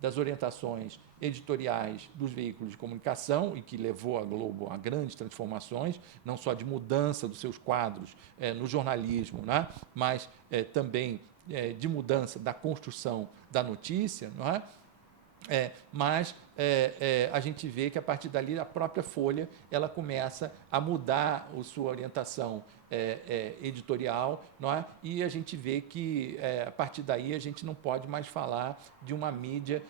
das orientações editoriais dos veículos de comunicação e que levou a Globo a grandes transformações, não só de mudança dos seus quadros no jornalismo, né, mas também de mudança da construção da notícia, não é? Mas a gente vê que a partir dali a própria Folha ela começa a mudar a sua orientação editorial, não é? E a gente vê que a partir daí a gente não pode mais falar de uma mídia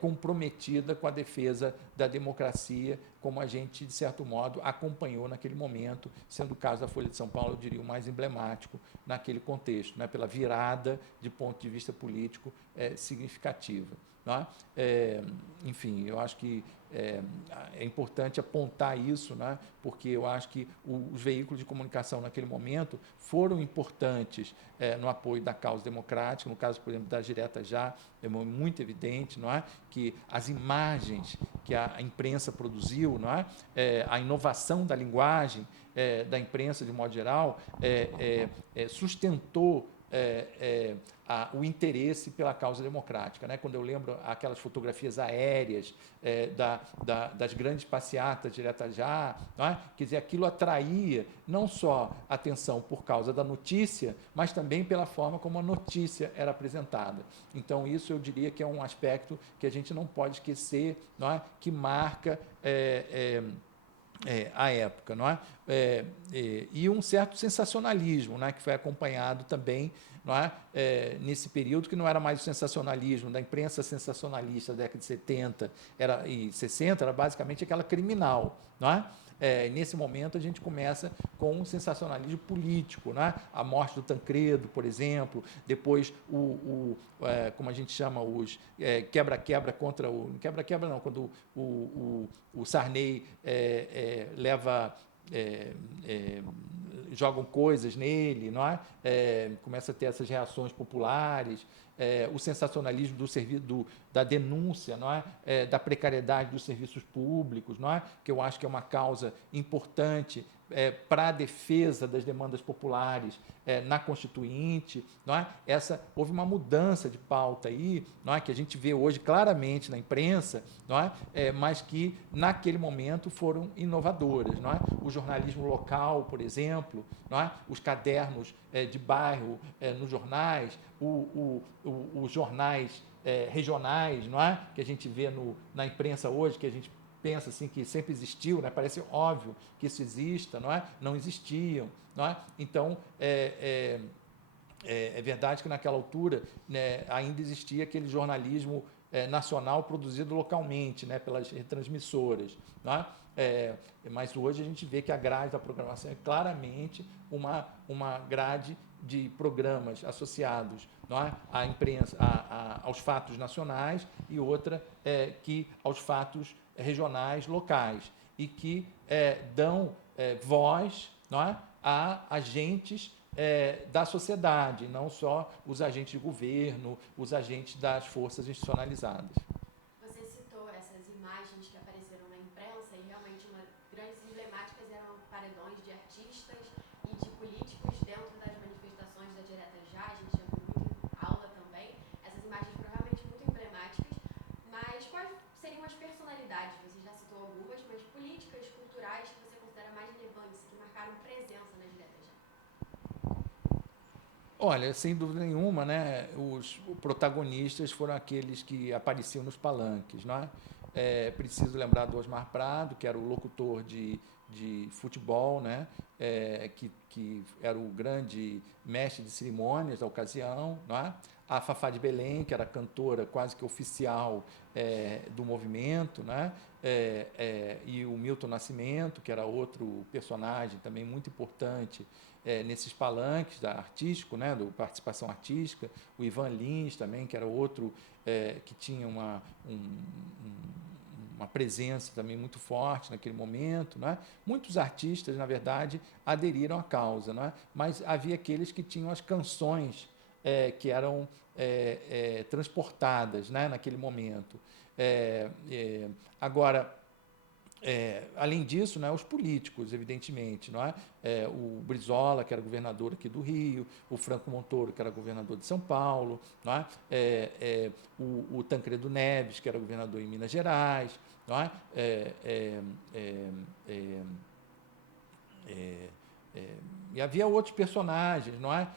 comprometida com a defesa da democracia, como a gente, de certo modo, acompanhou naquele momento, sendo o caso da Folha de São Paulo, eu diria, o mais emblemático naquele contexto, né? Pela virada de ponto de vista político significativa. Não é? Enfim, eu acho que é importante apontar isso, né? Porque eu acho que os veículos de comunicação naquele momento foram importantes no apoio da causa democrática. No caso, por exemplo, da Direta Já, é muito evidente, não é? Que as imagens que a imprensa produziu, não é? A inovação da linguagem da imprensa, de modo geral, sustentou o interesse pela causa democrática. Né? Quando eu lembro aquelas fotografias aéreas das grandes passeatas Direta Já, não é? Quer dizer, aquilo atraía não só atenção por causa da notícia, mas também pela forma como a notícia era apresentada. Então, isso eu diria que é um aspecto que a gente não pode esquecer, não é? Que marca a época, não é? E um certo sensacionalismo, né, que foi acompanhado também, não é? Nesse período, que não era mais o sensacionalismo da imprensa sensacionalista da década de 70 e 60, era basicamente aquela criminal, não é? Nesse momento, a gente começa com um sensacionalismo político, né? A morte do Tancredo, por exemplo, depois como a gente chama, os quebra-quebra contra o... Quebra-quebra não, quando o Sarney leva... jogam coisas nele, não é? Começa a ter essas reações populares, o sensacionalismo da denúncia, não é? Da precariedade dos serviços públicos, não é? Que eu acho que é uma causa importante para a defesa das demandas populares na Constituinte, não é? Houve uma mudança de pauta aí, não é? Que a gente vê hoje claramente na imprensa, não é? Mas que naquele momento foram inovadoras, não é? O jornalismo local, por exemplo, não é? Os cadernos de bairro nos jornais, os jornais regionais, não é? Que a gente vê na imprensa hoje, que a gente pensa assim que sempre existiu, né? Parece óbvio que isso exista, não é? Não existiam, não é? Então é verdade que naquela altura, né, ainda existia aquele jornalismo nacional produzido localmente, né, pelas retransmissoras, não é? Mas hoje a gente vê que a grade da programação é claramente uma grade de programas associados, não é? À imprensa, aos fatos nacionais, e outra que aos fatos regionais, locais, e que dão voz, não é? A agentes da sociedade, não só os agentes de governo, os agentes das forças institucionalizadas. Você citou essas imagens que apareceram na imprensa e realmente grandes emblemáticas eram paredões de artistas e de políticos dentro das manifestações da Direta Já. A gente já viu muito em aula também. Essas imagens foram realmente muito emblemáticas. Mas quais seriam as personalidades? Você já citou algumas, mas políticas, culturais que você considera mais relevantes, que marcaram presença na Direta Já? Olha, sem dúvida nenhuma, né, os protagonistas foram aqueles que apareciam nos palanques, não é? Preciso lembrar do Osmar Prado, que era o locutor de futebol, né? Que era o grande mestre de cerimônias da ocasião, não é? A Fafá de Belém, que era cantora quase que oficial do movimento, né? E o Milton Nascimento, que era outro personagem também muito importante nesses palanques artístico, né, do participação artística, o Ivan Lins também, que era outro que tinha uma presença também muito forte naquele momento, né? Muitos artistas, na verdade, aderiram à causa, né? Mas havia aqueles que tinham as canções que eram transportadas, né, naquele momento. Agora, Além disso, né, os políticos, evidentemente, não é? O Brizola, que era governador aqui do Rio, o Franco Montoro, que era governador de São Paulo, não é? O Tancredo Neves, que era governador em Minas Gerais, não é? E havia outros personagens, não é?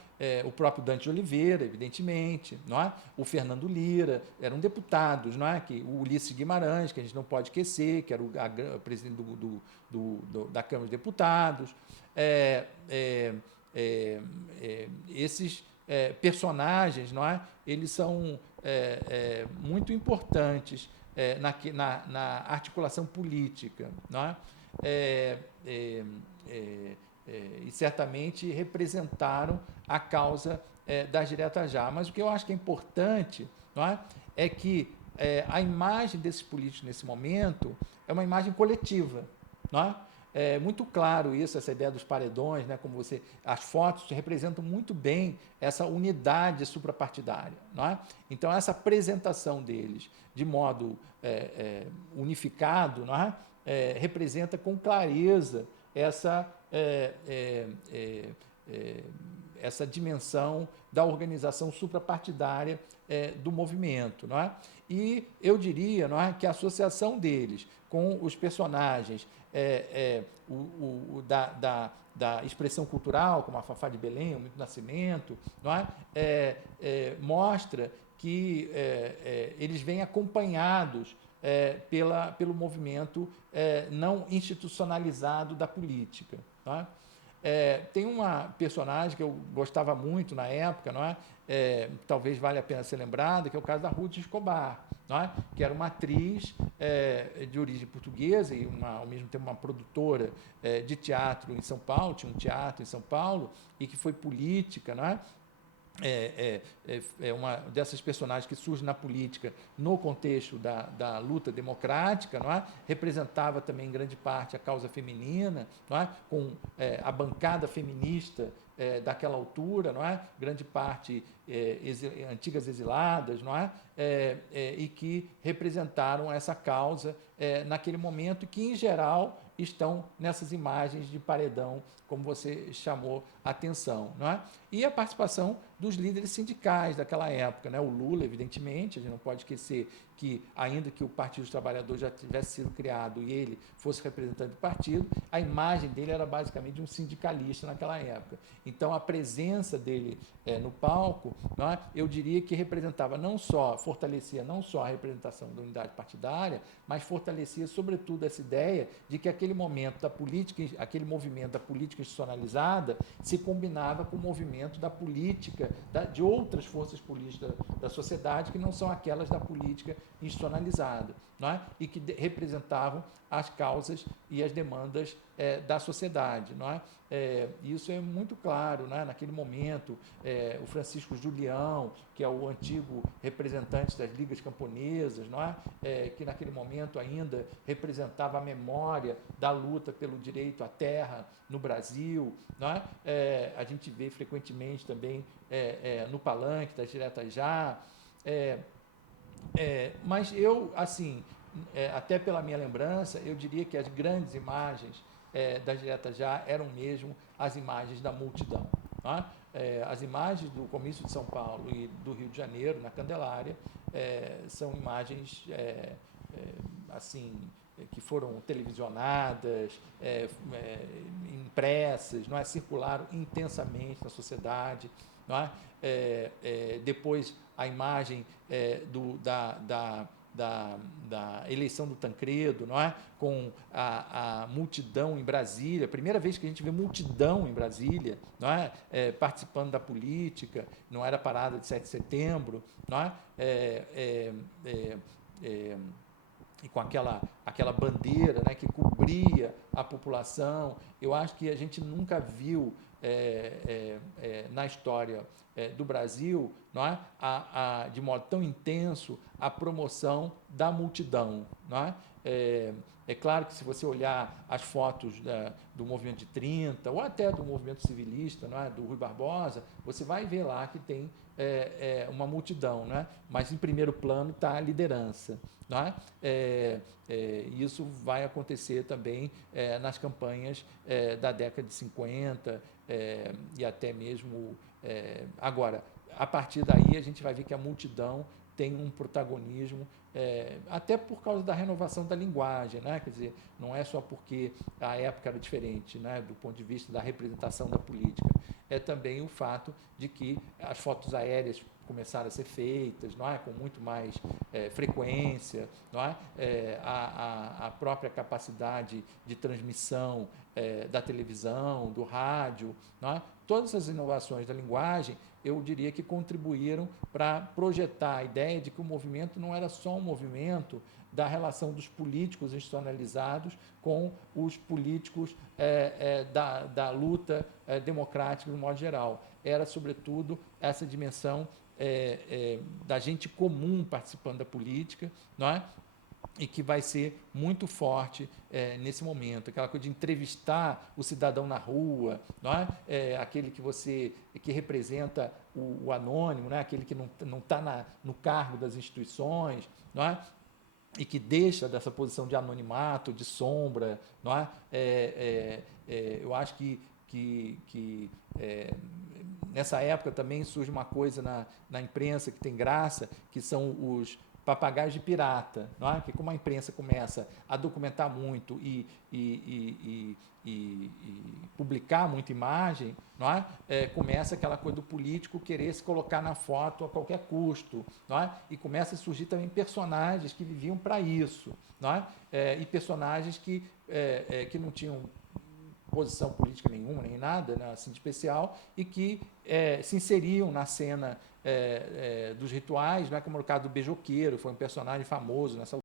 O próprio Dante Oliveira, evidentemente, não é? O Fernando Lira, eram deputados, não é? O Ulisses Guimarães, que a gente não pode esquecer, que era o presidente da Câmara de Deputados. Esses personagens, não é? Eles são muito importantes na articulação política, não é? E certamente representaram a causa das diretas já. Mas o que eu acho que é importante, não é que a imagem desses políticos nesse momento é uma imagem coletiva. Não é? É muito claro isso, essa ideia dos paredões, né? Como as fotos representam muito bem essa unidade suprapartidária. Não é? Então, essa apresentação deles de modo unificado, não é? Representa com clareza essa dimensão da organização suprapartidária do movimento. Não é? E eu diria, não é, que a associação deles com os personagens da expressão cultural, como a Fafá de Belém, o Milton Nascimento, não é? Mostra que eles vêm acompanhados pelo movimento não institucionalizado da política. Não é? Tem uma personagem que eu gostava muito na época, não é? Talvez valha a pena ser lembrada, que é o caso da Ruth Escobar, não é? Que era uma atriz de origem portuguesa e, ao mesmo tempo, uma produtora de teatro em São Paulo, tinha um teatro em São Paulo, e que foi política, não é? É uma dessas personagens que surge na política no contexto da luta democrática, não é? Representava também em grande parte a causa feminina, não é? Com a bancada feminista daquela altura, não é? Grande parte antigas exiladas, não é? E que representaram essa causa naquele momento e que, em geral, estão nessas imagens de paredão, como você chamou a atenção. Não é? E a participação dos líderes sindicais daquela época. Né? O Lula, evidentemente, a gente não pode esquecer que, ainda que o Partido dos Trabalhadores já tivesse sido criado e ele fosse representante do partido, a imagem dele era basicamente de um sindicalista naquela época. Então, a presença dele no palco, não é? Eu diria que fortalecia não só a representação da unidade partidária, mas fortalecia, sobretudo, essa ideia de que aquele momento da política, aquele movimento da política institucionalizada se combinava com o movimento da política, de outras forças políticas da sociedade que não são aquelas da política institucionalizada, não é? E que representavam as causas e as demandas da sociedade. Não é? Isso é muito claro, não é? Naquele momento, o Francisco Julião, que é o antigo representante das ligas camponesas, não é? Que naquele momento ainda representava a memória da luta pelo direito à terra no Brasil, não é? A gente vê frequentemente também no palanque das diretas já. Mas eu, assim, até pela minha lembrança, eu diria que as grandes imagens das diretas já eram mesmo as imagens da multidão. Não é? As imagens do comício de São Paulo e do Rio de Janeiro, na Candelária, são imagens assim, que foram televisionadas, impressas, não é? Circularam intensamente na sociedade. Não é? Depois, a imagem da eleição do Tancredo, não é? Com a multidão em Brasília, primeira vez que a gente vê multidão em Brasília, não é? Participando da política, não era parada de 7 de setembro, não é? E com aquela bandeira, né, que cobria a população. Eu acho que a gente nunca viu na história do Brasil, não é? De modo tão intenso, a promoção da multidão. Não é? É claro que, se você olhar as fotos do movimento de 30, ou até do movimento civilista, não é? Do Rui Barbosa, você vai ver lá que tem uma multidão, não é? Mas em primeiro plano está a liderança. Não é? Isso vai acontecer também nas campanhas da década de 50 e até mesmo agora. A partir daí, a gente vai ver que a multidão tem um protagonismo, até por causa da renovação da linguagem, né? Quer dizer, não é só porque a época era diferente, né, do ponto de vista da representação da política, é também o fato de que as fotos aéreas começaram a ser feitas, não é, com muito mais frequência, não é? A própria capacidade de transmissão da televisão, do rádio, não é? Todas as inovações da linguagem, eu diria que contribuíram para projetar a ideia de que o movimento não era só um movimento da relação dos políticos institucionalizados com os políticos da luta democrática, de modo geral. Era, sobretudo, essa dimensão da gente comum participando da política, não é? E que vai ser muito forte nesse momento, aquela coisa de entrevistar o cidadão na rua, não é? Aquele que representa o anônimo, né? Aquele que não está no cargo das instituições, não é? E que deixa dessa posição de anonimato, de sombra, não é? Eu acho que nessa época também surge uma coisa na imprensa que tem graça, que são os papagaios de pirata, não é? Que, como a imprensa começa a documentar muito e publicar muita imagem, não é? Começa aquela coisa do político querer se colocar na foto a qualquer custo, não é? E começa a surgir também personagens que viviam para isso, não é? E personagens que não tinham posição política nenhuma, nem nada, né, assim, de especial, e que se inseriam na cena dos rituais, né, como no caso do beijoqueiro, foi um personagem famoso nessa